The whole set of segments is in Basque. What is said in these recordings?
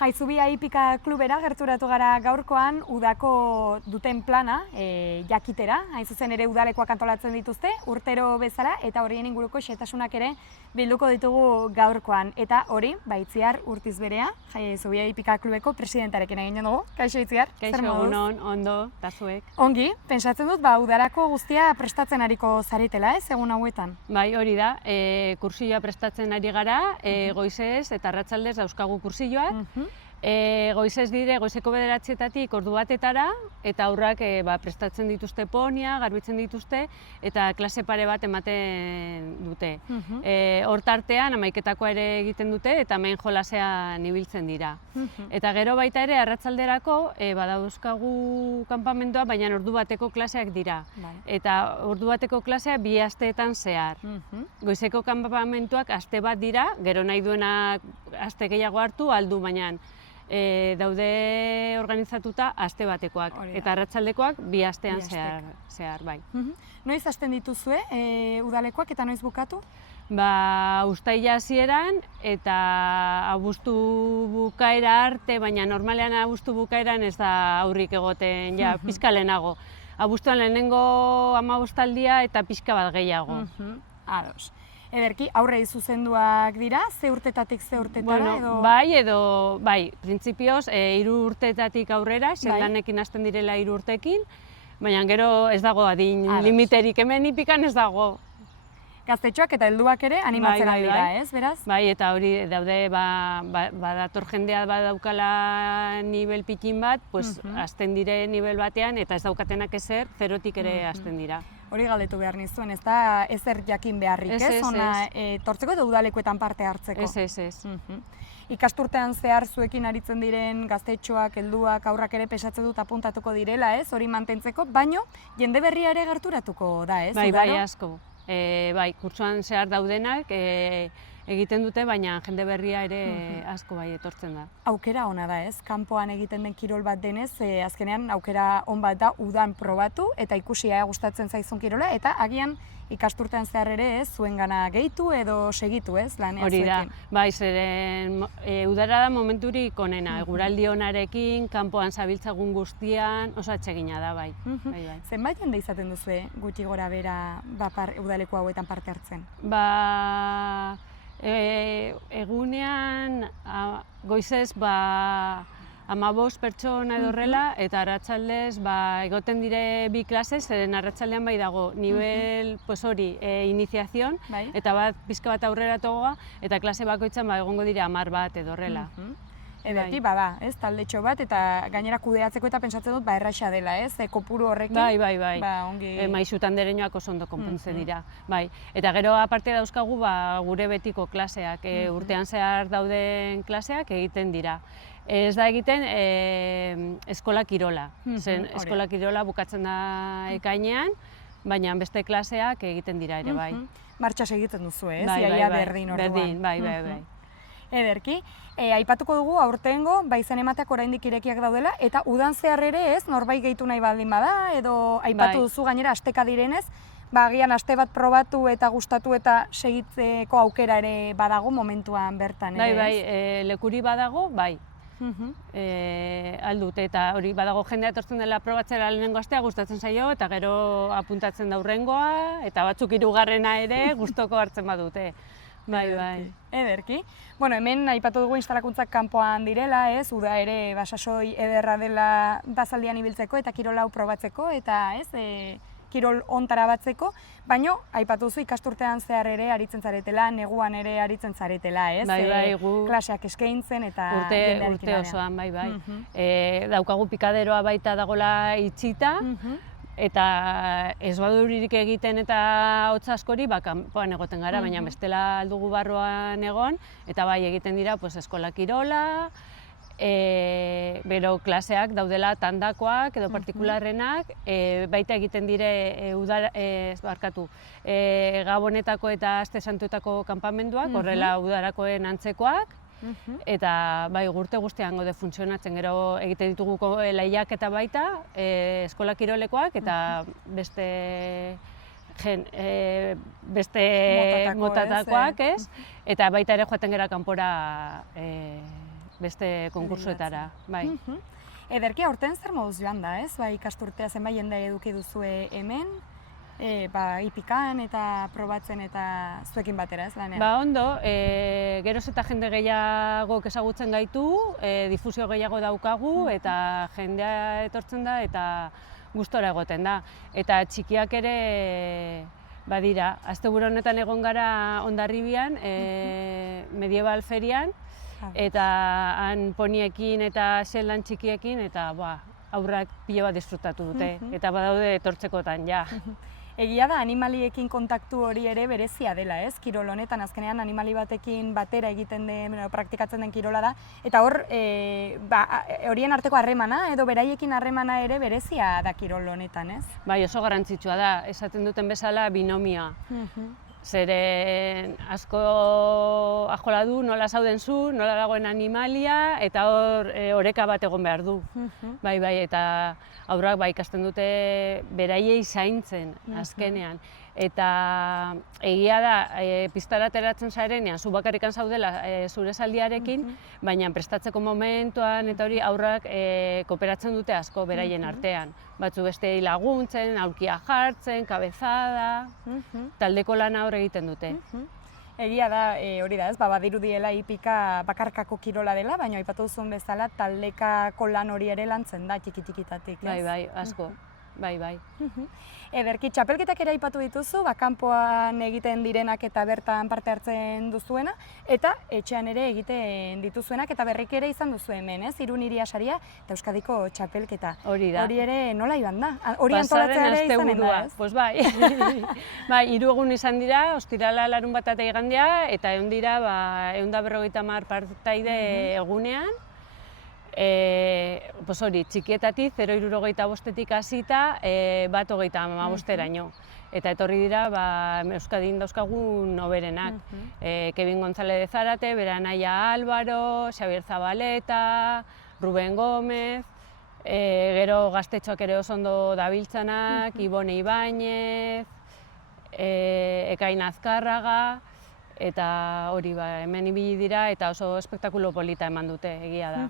Jaizubia Hipika Klubera gerturatu gara gaurkoan udako duten plana jakitera, hain zuzen ere udalekoak antolatzen dituzte, urtero bezala, eta horien inguruko xehetasunak ere bilduko ditugu gaurkoan. Eta hori, Itziar Urtizberea, Jaizubia Hipika Klubeko presidentarekin egin dugu. Kaixo Itziar? Kaixo, egunon, ondo, eta zuek. Ongi, pentsatzen dut, udarako guztia prestatzen ariko zaretela, egun hauetan? Bai, hori da, kursioa prestatzen ari gara, goizez eta arratsaldez dauzkagu kursioak. Goizez dire, goizeko 9:00 ordu batetara, eta aurrak prestatzen dituzte ponia, garbitzen dituzte, eta klase pare bat ematen dute. Hortartean, 11:00 ere egiten dute, eta main jolasean ibiltzen dira. Eta gero baita ere, arratsalderako badauzkagu kanpamentua, baina ordu bateko klaseak dira. Eta ordu bateko klasea 2 asteetan zehar. Goizeko kanpamentuak aste bat dira, gero nahi duenak aste gehiago hartu, aldu, baina daude organizatuta aste batekoak, eta arratsaldekoak 2 astean zehar, bai. Noiz hasten dituzue udalekoak eta noiz bukatu? Uztaila hasieran eta abuztu bukaera arte, baina normalean abuztu bukaeran ez da aurrik egoten, pixka lehenago. Abuztuan lehenengo 15 aldia eta pixka bat gehiago. Ados. Ederki, aurrei zuzenduak dira, ze urtetatik ze urtetara edo? Bai, printzipioz 3 urtetatik aurrera, lanekin hasten direla 3 urtekin, baina gero ez dago adin limiterik, hemen Hipikan ez dago. Gaztetxoak eta helduak ere animatzen dira, ez, beraz? Bai, eta hori daude, badator jendea badaukala nivel pikin bat, hasten dire nivel batean, eta ez daukatenak ezer, 0tik ere hasten dira. Hori galdetu behar nizuen, ez da ezer jakin beharrik, ez? Ona tortzeko edo udalekoetan parte hartzeko? Ez. Ikasturtean zehar zuekin aritzen diren gaztetxoak, helduak, haurrak ere pesatzen dut apuntatuko direla, ez? Hori mantentzeko, baino jende berria ere gerturatuko da, ez? Bai, asko. Bai, kurtsoan zehar daudenak egiten dute, baina jende berria ere asko bai etortzen da. Aukera ona da, ez? Kanpoan egiten den kirol bat denez, azkenean aukera on bat da udan probatu eta ikusi gustatzen zaizun kirola, eta agian ikasturtean zehar ere, ez, zuengana gehitu edo segitu, ez, lanean zuekin. Hori da, bai, zeren udara da momenturik onena, eguraldi onarekin, kanpoan zabiltzagun guztian, oso atsegina da, bai. Zenbait jende izaten duzue gutxi gora bera udaleko hauetan parte hartzen? Egunean goizez 15 pertsona edo horrela, eta arratsaldez egoten dire 2 klasez, zeren arratsaldean bai dago nivel hori, iniziazion, eta bat pixka bat aurrera togoa, eta klase bakoitzan egongo dira 10 bat edo horrela. Ederki, bada, ez, taldetxo bat, eta gainera kudeatzeko eta pentsatzen dut erraxa dela, ez, kopuru horrekin. Bai. Maisutan dereñoak oso ondo konpontzen dira. Eta gero aparte dauzkagu gure betiko klaseak, urtean zehar dauden klaseak egiten dira. Ez da egiten eskola kirola, zen eskola kirola bukatzen da ekainean, baina beste klaseak egiten dira ere, bai. Martxas egiten duzu, ez? Iaia berdin orduan. Bai. Ederki, aipatuko dugu aurtengo, izen emateak oraindik irekiak daudela, eta udan zehar ere, ez, norbait gehitu nahi baldin bada, edo aipatu duzu gainera asteka direnez, agian aste bat probatu eta gustatu eta segitzeko aukera ere badago momentuan bertan, ere, ez? Bai, lekuri badago, bai. Aldut, eta hori badago jendea etortzen dela probatzera lehenengo astea gustatzen zaio, eta gero apuntatzen da hurrengoa, eta batzuk 3. ere gustoko hartzen badute. Bai. Ederki. Hemen aipatu dugu instalakuntzak kanpoan direla, ez, uda ere sasoi ederra dela bazaldian ibiltzeko eta kirol hau probatzeko, eta ez, kirol ontara batzeko, baina aipatu duzu ikasturtean zehar ere aritzen zaretela, neguan ere aritzen zaretela, ez? Bai, gu klaseak eskaintzen eta urte osoan, bai. Daukagu pikaderoa baita dagola itxita, eta ez baduririk egiten eta hotz askori, kanpoan egoten gara, baina bestela aldugu barruan egon, eta bai egiten dira eskola kirola, bero klaseak daudela tandakoak edo partikularrenak, baita egiten dire Gabonetako eta Aste Santuetako kanpamenduak, horrela udarakoen antzekoak, eta bai, urte guztian gaude funtzionatzen, gero egiten ditugu lehiak eta baita, eskola kirolekoak eta beste motatakoak, ez? Eta baita ere joaten gara kanpora beste konkursoetara, bai. Ederki, aurten zer moduz joan da, ez? Ba, ikasturtea zenbait jende eduki duzue hemen, ipikan eta probatzen eta zuekin batera, ez lanean? Ba, ondo, geroz eta jende gehiago ezagutzen gaitu, difusio gehiago daukagu, eta jendea etortzen da, eta gustora egoten da. Eta txikiak ere badira, asteburu honetan egon gara Hondarribian, medieval ferian, eta han poniekin eta xeldan txikiekin, eta aurrak pilo bat disfrutatu dute, eta badaude etortzekotan, ja. Egia da, animaliekin kontaktu hori ere berezia dela, ez? Kirol honetan, azkenean animali batekin batera egiten den, praktikatzen den kirola da, eta hor, horien arteko harremana, edo beraiekin harremana ere berezia da kirol honetan, ez? Bai, oso garrantzitsua da, esaten duten bezala binomioa. Zeren asko ajola du, nola zauden zu, nola dagoen animalia, eta hor oreka bat egon behar du. Bai, eta haurrak ikasten dute beraiei zaintzen azkenean. Eta egia da, pistara ateratzen zarenean, zu bakarrikan zaudela zure zaldiarekin, baina prestatzeko momentuan eta hori aurrak kooperatzen dute asko beraien artean. Batzu beste laguntzen, aulkia jartzen, kabezada, taldeko lana hor egiten dute. Egia da, hori da ez, badirudiela hipika bakarkako kirola dela, baina aipatu duzun bezala taldekako lan hori ere lantzen da txiki-txikitatik, ez? Bai, asko. Bai. Ederki, txapelketak ere aipatu dituzu, kanpoan egiten direnak eta bertan parte hartzen duzuena, eta etxean ere egiten dituzuenak eta berriki ere izan duzu hemen, ez? Irun Hiria Saria eta Euskadiko txapelketa. Hori da. Hori ere nola iban da? Hori antolatzea ere izanen da, ez? Pues bai. 3 egun izan dira, ostirala, larunbata eta igandea, eta egon dira 150 partaide egunean. Hori, txikietatik 0,65-etik hasita 1,35-eraino. Eta etorri dira Euskadin dauzkagun hoberenak. Kevin González Zárate, bere anaia Álvaro, Xabier Zabaleta, Ruben Gómez, gero gaztetxoak ere oso ondo dabiltzanak, Ibone Ibáñez, Ekain Azkarraga, eta hori hemen ibili dira eta oso espektakulo polita eman dute, egia da.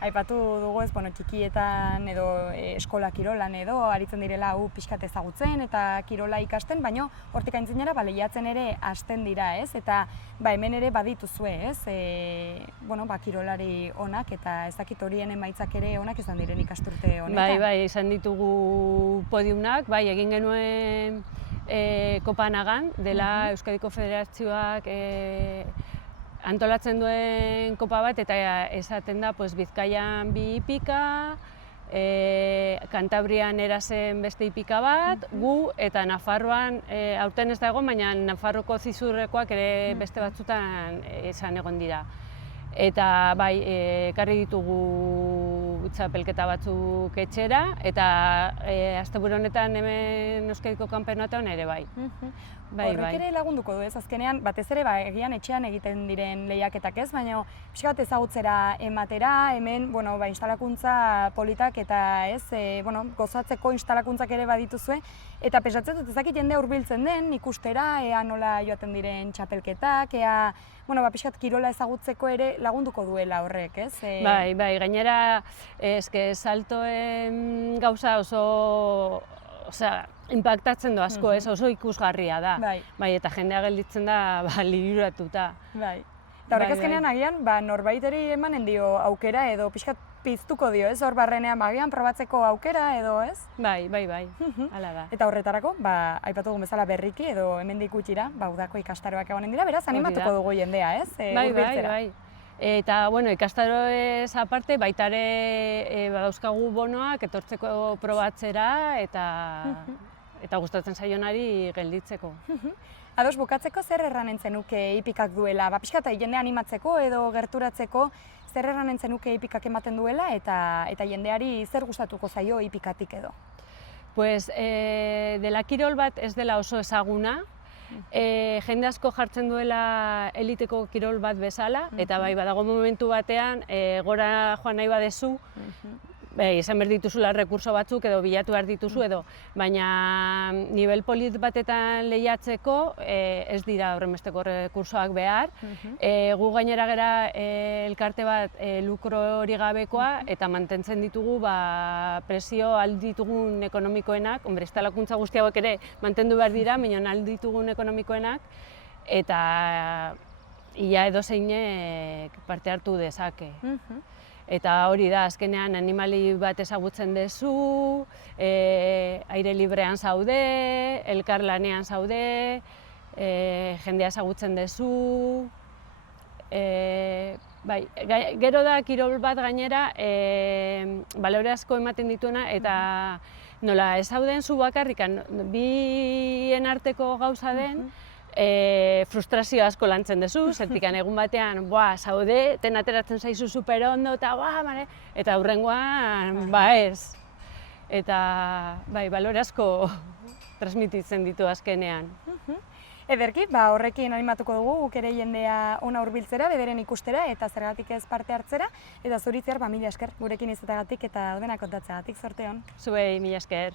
Aipatu dugu ez, txikietan edo eskola kirolan edo aritzen direla hau pixkat ezagutzen eta kirola ikasten, baina hortik aintzinera lehiatzen ere hasten dira, ez? Eta hemen ere badituzue, ez? Kirolari onak eta ez dakit horien emaitzak ere onak izan diren ikasturte honetan. Bai, izan ditugu podiumnak, egin genuen Kopanagan, dela Euskadiko Federazioak antolatzen duen kopa bat, eta esaten da Bizkaian 2 hipika, Kantabrian erazen beste hipika bat, gu eta Nafarroan, aurten ez da egon, baina Nafarroko zizurrekoak ere beste batzutan izan egon dira. Eta ekarri ditugu txapelketa batzuk etxera, eta asteburu honetan hemen Euskadiko kanpeonatean ere bai. Horrek ere lagunduko du ez, azkenean batez ere egian etxean egiten diren lehiaketak ez, baina pixka bat ezagutzera ematera, hemen instalakuntza politak eta ez, gozatzeko instalakuntzak ere badituzue, eta pesatzen dut ezakit jendea hurbiltzen den ikustera, ea nola joaten diren txapelketak, ea pixkat kirola ezagutzeko ere lagunduko duela horrek, ez? Bai, gainera saltoen gauza oso impactatzen du asko, oso ikusgarria da. Bai, eta jendea gelditzen da liluratuta. Bai. Eta horrek azkenean agian norbaiteri emanen dio aukera edo pixkat piztuko dio, ez? Hor barrenean agian probatzeko aukera edo, ez? Bai, hala da. Eta horretarako, aipatu dugun bezala berriki edo hemendik gutxira, udako ikastaroak egonen dira, beraz animatuko dugu jendea, ez? Bai. Eta, ikastaroez aparte, baita ere badauzkagu bonoak etortzeko probatzera eta gustatzen zaionari gelditzeko. Ados, bukatzeko zer erranen zenuke hipikak duela? Pixkat jende animatzeko edo gerturatzeko zer erranen zenuke hipikak ematen duela eta jendeari zer gustatuko zaio hipikatik edo? Dela kirol bat ez dela oso ezaguna, jende asko jartzen duela eliteko kirol bat bezala, eta badago momentu batean gora joan nahi badezu, izan behar dituzula rekurso batzuk edo bilatu behar dituzu edo, baina nivel polit batetan lehiatzeko ez dira horrenbesteko rekursoak behar. Gu gainera gera elkarte bat lukro hori gabekoa eta mantentzen ditugu presio alditugun ekonomikoenak, instalakuntza guzti hauek ere mantendu behar dira, baina alditugun ekonomikoenak, eta ia edozeinek parte hartu dezake. Eta hori da, azkenean animali bat ezagutzen duzu, aire librean zaude, elkarlanean zaude, jendea ezagutzen duzu. Gero da, kirol bat gainera, balore asko ematen dituena, eta nola ez zauden zu bakarrikan, bien arteko gauza den, frustrazio asko lantzen duzu, zertikan egun batean, zaude, ateratzen zaizu super ondo, eta hurrengoan, ez. Eta, balore asko transmititzen ditu azkenean. Ederki, horrekin animatuko dugu, guk ere jendea ona hurbiltzera, bederen ikustera eta zergatik ez parte hartzera, eta zuritzer, mila esker gurekin izateagatik eta denak kontatzeagatik, zorte hon. Zuei, mila esker.